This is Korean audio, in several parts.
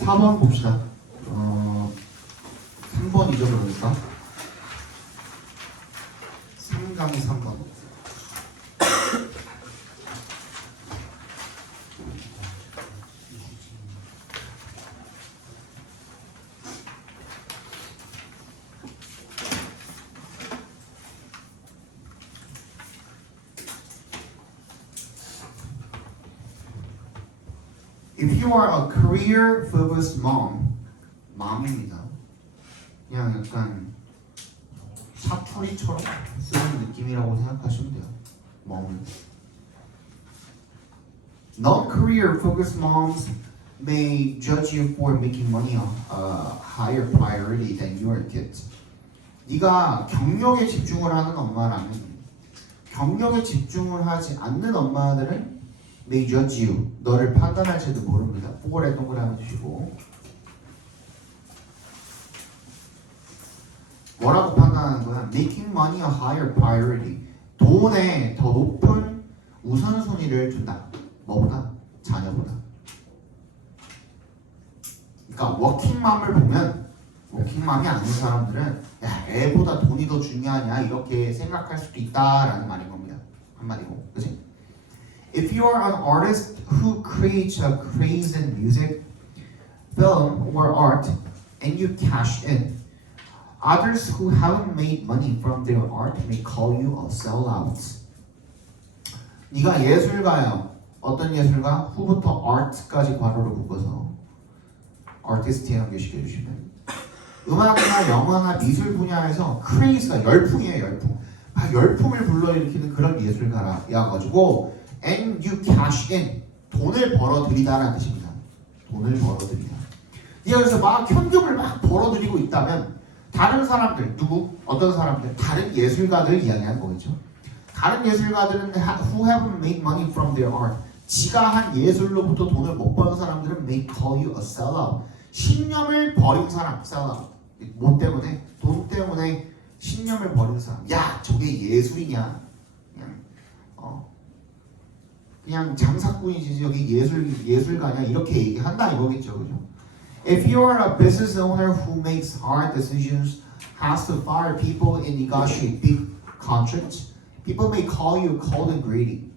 4번 봅시다. 3번이죠, 그러니까. 3강이 3번. If you are a career-focused mom입니다. 그냥 약간 사투리처럼 쓰는 느낌이라고 생각하시면 돼요. mom은. Non-career-focused moms may judge you for making money a higher priority than your kids. 네가 경력에 집중을 하는 엄마라면 경력에 집중을 하지 않는 엄마들은 may judge you. 너를 판단할지도 모릅니다. 4월에 동그라미 주시고 뭐라고 판단하는 거야? Making money a higher priority. 돈에 더 높은 우선순위를 준다. 뭐보다? 자녀보다. 그러니까 워킹맘을 보면 워킹맘이 아닌 사람들은 야, 애보다 돈이 더 중요하냐 이렇게 생각할 수도 있다라는 말인 겁니다. 한마디로. 그치? If you are an artist who creates a craze in music, film, or art, and you cash in, others who haven't made money from their art may call you a sellout. 네가 예술가야. 어떤 예술가? 후부터 art까지 괄호를 묶어서 artist에 연결시켜주시면 음악이나 영화나 미술 분야에서 craze가 열풍이에요. 열풍. 열풍을 불러일으키는 그런 예술가야 가지고 and you cash in. 돈을 벌어들이다라는 뜻입니다. 돈을 벌어들이다. 네가 그래서 막 현금을 막 벌어들이고 있다면 다른 사람들, 누구? 어떤 사람들? 다른 예술가들을 이야기하는 거겠죠. 다른 예술가들은 who haven't made money from their art. 지가 한 예술로부터 돈을 못 버는 사람들은 may call you a sellout. 신념을 버린 사람, sellout. 뭐 때문에? 돈 때문에 신념을 버린 사람. 야, 저게 예술이냐? 그냥 장사꾼이지 저기 예술가냐 이렇게 얘기한다 이거겠죠, 그죠? If you are a business owner who makes hard decisions, has to fire people and negotiate big contracts, people may call you cold and greedy.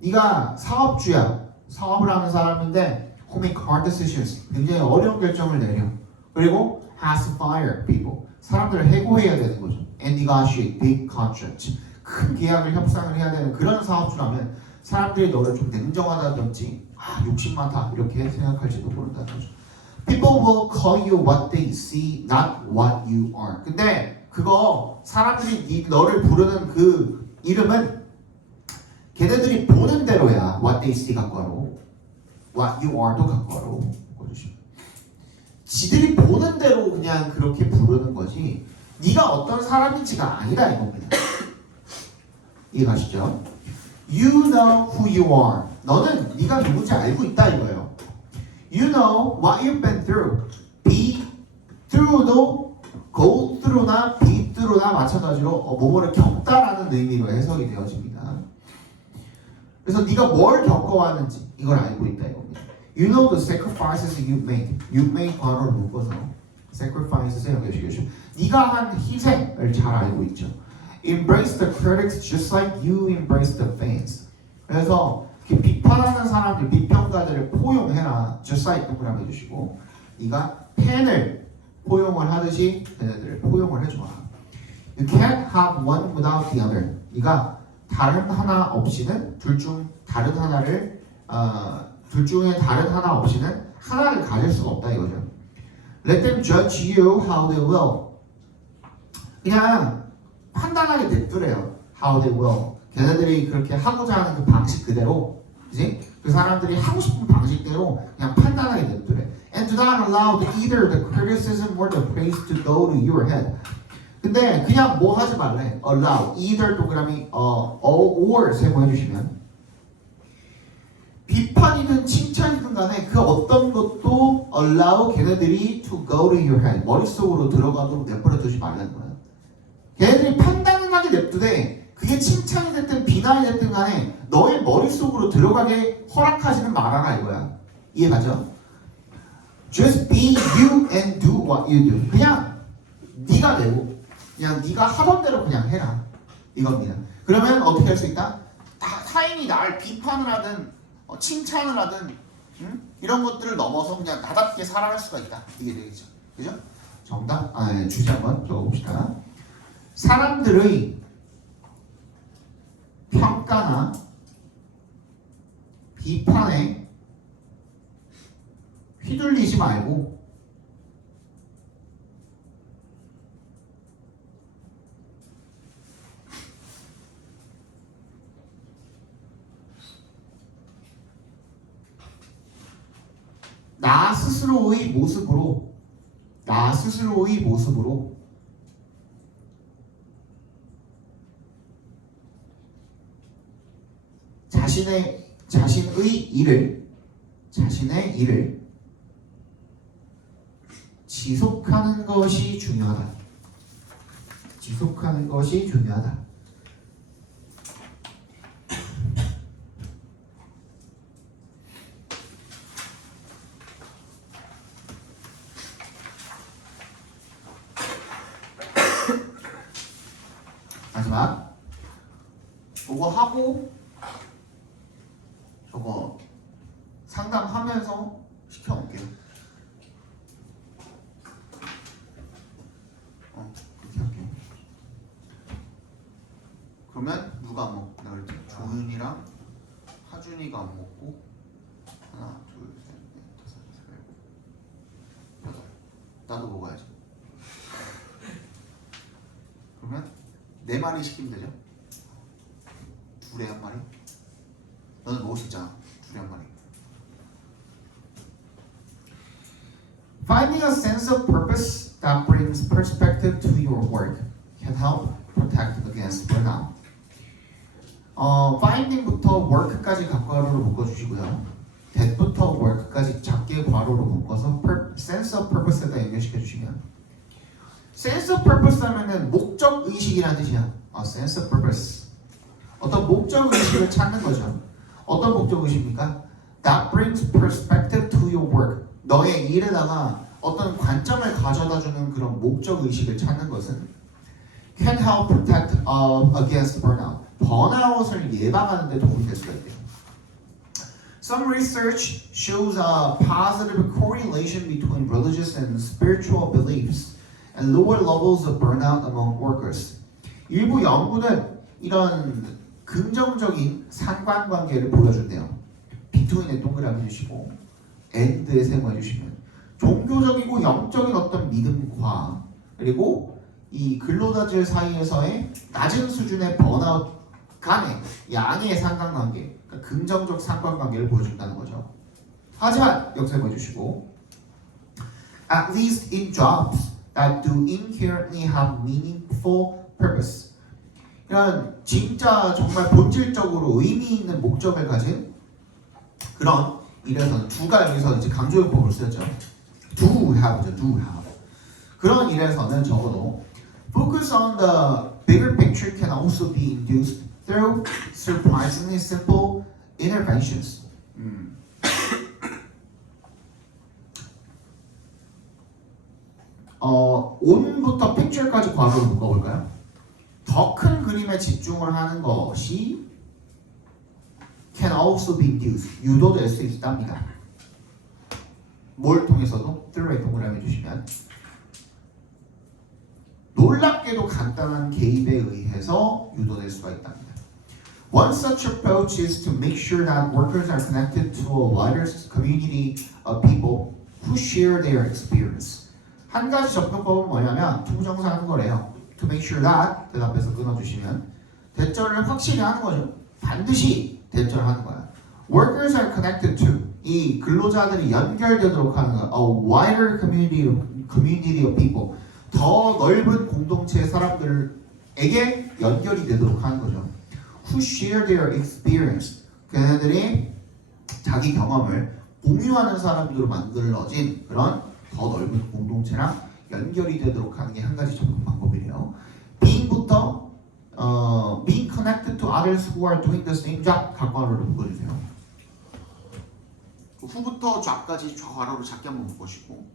네가 사업주야, 사업을 하는 사람인데 who make hard decisions, 굉장히 어려운 결정을 내려. 그리고 has to fire people, 사람들을 해고해야 되는 거죠. And negotiate big contracts, 큰 계약을 협상을 해야 되는 그런 사업주라면 사람들이 너를 좀 냉정하다든지 욕심 많다 이렇게 생각할지도 모른다는 거죠. People will call you what they see, not what you are. 근데 그거 사람들이 너를 부르는 그 이름은 걔네들이 보는 대로야. What they see 갖고로, what you are도 갖고로. 지들이 보는 대로 그냥 그렇게 부르는 거지. 네가 어떤 사람인지가 아니다 이겁니다. 이해가시죠? You know who you are. 너는 네가 누군지 알고 있다 이거예요. You know what you've been through. Be through도 go through나 be through나 마찬가지로 뭐뭐를 겪다라는 의미로 해석이 되어집니다. 그래서 네가 뭘 겪어왔는지 이걸 알고 있다 이겁니다. You know the sacrifices you've made. You've made 괄호를 묶어서 sacrifices에 연결시켜주죠. 네가 한 희생을 잘 알고 있죠. Embrace the critics just like you embrace the fans. 그래서 비판하는 사람들, 비평가들을 포용해라. Just like 동그라미 해주시고 네가 팬을 포용을 하듯이 걔네들을 포용을 해줘라. You can't have one without the other. 네가 다른 하나 없이는 둘 중 다른 하나를 둘 중에 다른 하나 없이는 하나를 가질 수가 없다 이거죠. Let them judge you how they will. 그냥 판단하게 냅두래요. How they will. 걔네들이 그렇게 하고자 하는 그 방식 그대로, 그지? 그 사람들이 하고 싶은 방식대로 그냥 판단하게 냅두래. And do not allow either the criticism or the praise to go to your head. 근데 그냥 뭐 하지 말래. Allow either 동그라미 or 세모해 주시면 비판이든 칭찬이든 간에 그 어떤 것도 allow 걔네들이 to go to your head. 머릿속으로 들어가도록 내버려 두지 말라는 거야. 걔네들이 판단을 하게 냅두되 그게 칭찬이 됐든 비난이 됐든 간에 너의 머릿속으로 들어가게 허락하지는 말아라 이거야. 이해가죠? Just be you and do what you do. 그냥 네가 되고 그냥 네가 하던 대로 그냥 해라 이겁니다. 그러면 어떻게 할 수 있다? 타인이 날 비판을 하든 칭찬을 하든 이런 것들을 넘어서 그냥 나답게 살아갈 수가 있다. 이게 되겠죠. 그죠? 정답, 주제 한번 적어봅시다. 사람들의 평가나 비판에 휘둘리지 말고 나 스스로의 모습으로 자신의 일을 지속하는 것이 중요하다. 마지막 이거 하고 저거 상담하면서 시켜놓을게요. 그렇게 할게요. 그러면 누가 안 먹나 그랬지? 조윤이랑 하준이가 안 먹고 하나, 둘, 셋, 넷, 다섯, 여섯, 일곱, 여덟. 나도 먹어야지. 그러면 4마리 시키면 되죠? 둘에 한 마리? 너는 먹을 수 있잖아. 둘에 한 마리. Finding a sense of purpose that brings perspective to your work can help protect against burnout. finding부터 work까지 각괄호로 묶어주시고요. that부터 work까지 작게 괄호로 묶어서 sense of purpose에다 연결시켜 주시면 sense of purpose 하면은 목적 의식이라는 뜻이야. sense of purpose. 어떤 목적 의식을 찾는 거죠. 어떤 목적 의식입니까? That brings perspective to your work. 너의 일에다가 어떤 관점을 가져다주는 그런 목적 의식을 찾는 것은 can help protect against burnout. 번아웃을 예방하는 데 도움이 될 수가 있대요. Some research shows a positive correlation between religious and spiritual beliefs and lower levels of burnout among workers. 일부 연구는 이런 긍정적인 상관관계를 보여준대요. between에 동그라미 주시고 and에 세모해 주시면 종교적이고 영적인 어떤 믿음과 그리고 이 근로자들 사이에서의 낮은 수준의 번아웃 간의 양의 상관관계, 그러니까 긍정적 상관관계를 보여준다는 거죠. 하지만 역세모 해주시고 at least in jobs that do inherently have meaningful purpose. 이런 진짜 정말 본질적으로 의미 있는 목적을 가진 그런 일에서는 두가 여기서 이제 강조용법을 쓰였죠. do have죠. do have. 그런 일에서는 적어도 focus on the bigger picture can also be induced through surprisingly simple interventions. on부터 picture까지 과거로 묶어볼까요? 더 큰 그림에 집중을 하는 것이 can also be induced, 유도될 수 있답니다. 뭘 통해서도 through에 동그라미 주시면 놀랍게도 간단한 개입에 의해서 유도될 수가 있답니다. One such approach is to make sure that workers are connected to a wider community of people who share their experience. 한 가지 접근법은 뭐냐면 투부정사하는 거래요. To make sure that 대답해서 끊어주시면 대절을 확실히 하는 거죠. 반드시 대절하는 거야. Workers are connected to 이 근로자들이 연결되도록 하는 거야. A wider community of people 더 넓은 공동체의 사람들에게 연결이 되도록 하는 거죠. Who share their experience 그네들이 자기 경험을 공유하는 사람들로 만들어진 그런 더 넓은 공동체랑 연결이 되도록 하는 게 한 가지 접근 방법이래요. being부터 being connected to others who are doing the same job 각관으로 묶어주세요. 후부터 좌까지 좌괄호로 작게 한번 묶어주고.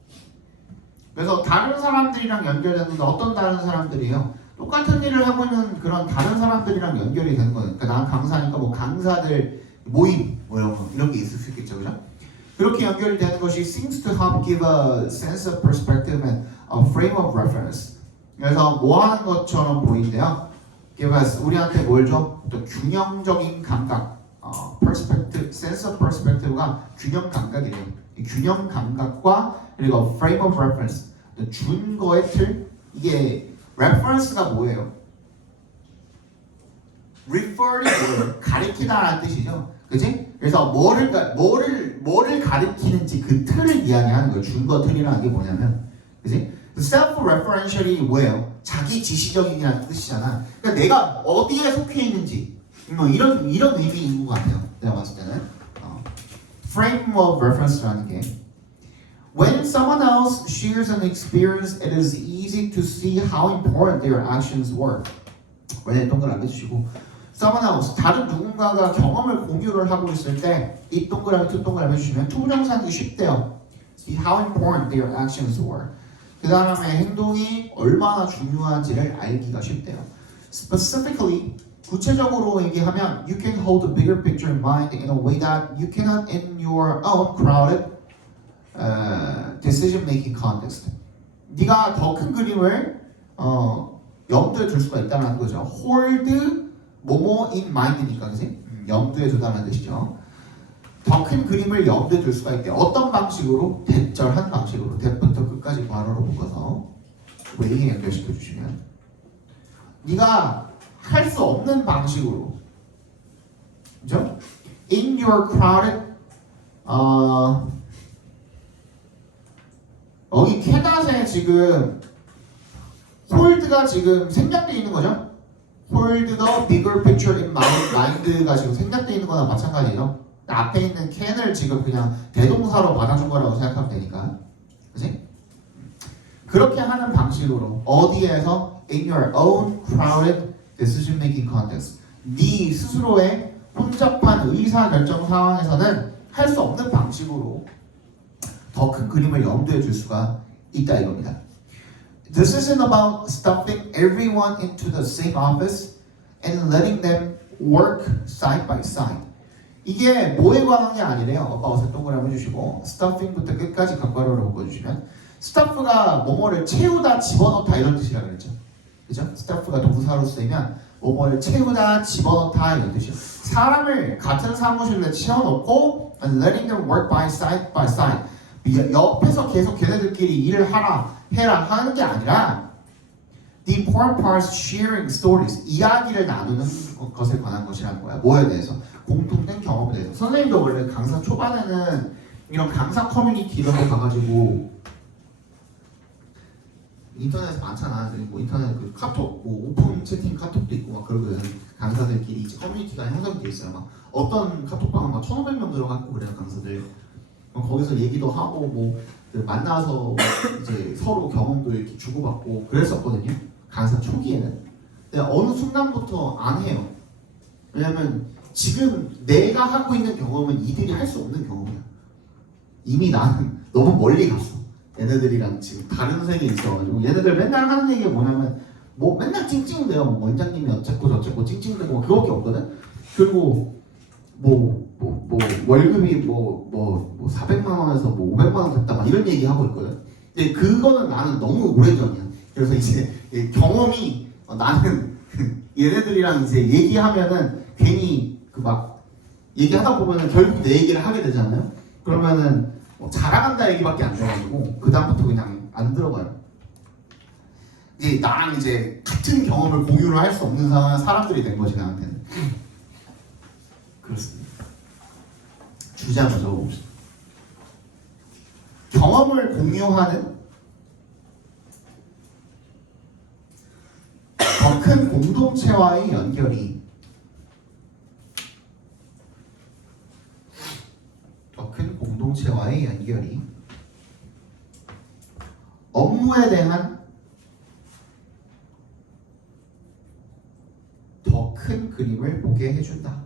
그래서 다른 사람들이랑 연결되는데 어떤 다른 사람들이에요? 똑같은 일을 하고 있는 그런 다른 사람들이랑 연결이 되는 거예요. 그러니까 난 강사니까 뭐 강사들 모임 뭐 이런 게 있을 수 있겠죠, 그죠? 그렇게 연결이 되는 것이 seems to help give a sense of perspective and a frame of reference. 그래서 뭐 하는 것처럼 보이는데요. give us 우리한테 뭘 줘? 또 균형적인 감각. perspective, sense of perspective가 균형 감각이래요. 이 균형 감각과 그리고 frame of reference, 준거의 틀. 이게 reference가 뭐예요? refer이 뭐예요? 가리키다라는 뜻이죠. 그지? 그래서 뭐를 가리키는지 그 틀을 이야기하는 거예요. 준거 틀이라는 게 뭐냐면, 그지? self-referential이 뭐예요? 자기 지시적인이라는 뜻이잖아. 그러니까 내가 어디에 속해 있는지 뭐 이런 의미인 것 같아요. 내가 봤을 때는 frame of reference라는 게 when someone else shares an experience, it is easy to see how important their actions were. 원래 동그라미 주시고 someone else 다른 누군가가 경험을 공유를 하고 있을 때 이 동그라미 두 동그라미 주시면 투부정사하기 쉽대요. See how important their actions were. 그 사람의 행동이 얼마나 중요한지를 알기가 쉽대요. Specifically, 구체적으로 얘기하면 you can hold a bigger picture in mind in a way that you cannot in your own crowded decision-making context. 네가 더 큰 그림을 염두에 둘 수가 있다는 거죠. hold 뭐뭐 in mind니까 그지? 염두에 두다는 뜻이죠. 더 큰 그림을 염두에 둘 수가 있대. 어떤 방식으로? 대절한 방식으로. 대부터 끝까지 괄호로 묶어서 웨이에 연결시켜 주시면 네가 할 수 없는 방식으로, 그죠? In your crowded 여기 캐닷에 지금 hold가 지금 생략되어 있는 거죠? hold the bigger picture in mind가 지금 생략되어 있는 거나 마찬가지죠. 앞에 있는 can을 지금 그냥 대동사로 받아준 거라고 생각하면 되니까, 그치? 그렇게 하는 방식으로 어디에서 in your own crowded decision-making context, 네 스스로의 혼잡한 의사결정 상황에서는 할 수 없는 방식으로 더 큰 그림을 염두에 둘 수가 있다 이겁니다. This isn't about stuffing everyone into the same office and letting them work side by side. 이게 뭐에 관한 게 아니래요. 어서 동그라미 해주시고 stuffing부터 끝까지 각괄호로 묶어주시면 stuff가 뭐뭐를 채우다 집어넣다 이런 뜻이라 그랬죠. 그죠? stuff가 동사로 쓰이면 뭐뭐를 채우다 집어넣다 이런 뜻이에요. 사람을 같은 사무실에 채워놓고 and letting them work by side. 옆에서 계속 걔네들끼리 일을 해라 하는 게 아니라 the important part is sharing stories. 이야기를 나누는 것에 관한 것이라는 거야. 뭐에 대해서? 공통된 경험에 대해서. 선생님도 원래 강사 초반에는 이런 강사 커뮤니티 이런 데 가가지고 인터넷에 많잖아. 그리고 인터넷 그 카톡, 뭐 오픈 채팅 카톡도 있고 막 그러거든. 강사들끼리 이제 커뮤니티가 형성돼 있어요. 막 어떤 카톡방은 막 1,500명 들어갔고 그래요 강사들. 거기서 얘기도 하고 뭐 만나서 이제 서로 경험도 이렇게 주고받고 그랬었거든요. 강사 초기에는. 근데 어느 순간부터 안 해요. 왜냐면 지금 내가 하고 있는 경험은 이들이 할 수 없는 경험이야. 이미 나는 너무 멀리 갔어. 얘네들이랑 지금 다른 세계에 있어가지고 얘네들 맨날 하는 얘기가 뭐냐면 뭐 맨날 찡찡대요. 뭐 원장님이 어쨌고 저쨌고 찡찡대고 뭐 그거밖에 없거든. 그리고 뭐 월급이 뭐 400만 원에서 뭐 500만 원 됐다 막 이런 얘기 하고 있거든. 근데 그거는 나는 너무 오래전이야. 그래서 이제 경험이 나는 얘네들이랑 이제 얘기하면은 괜히 그 막 얘기하다 보면은 결국 내 얘기를 하게 되잖아요. 그러면은 뭐 자랑한다 얘기밖에 안 돼가지고 그 다음부터 그냥 안 들어가요. 이제 나랑 이제 같은 경험을 공유를 할 수 없는 사람들이 된 거지 나한테는. 그렇습니다. 주제 한번 적어봅시다. 경험을 공유하는 더 큰 공동체와의 연결이 업무에 대한 더 큰 그림을 보게 해준다.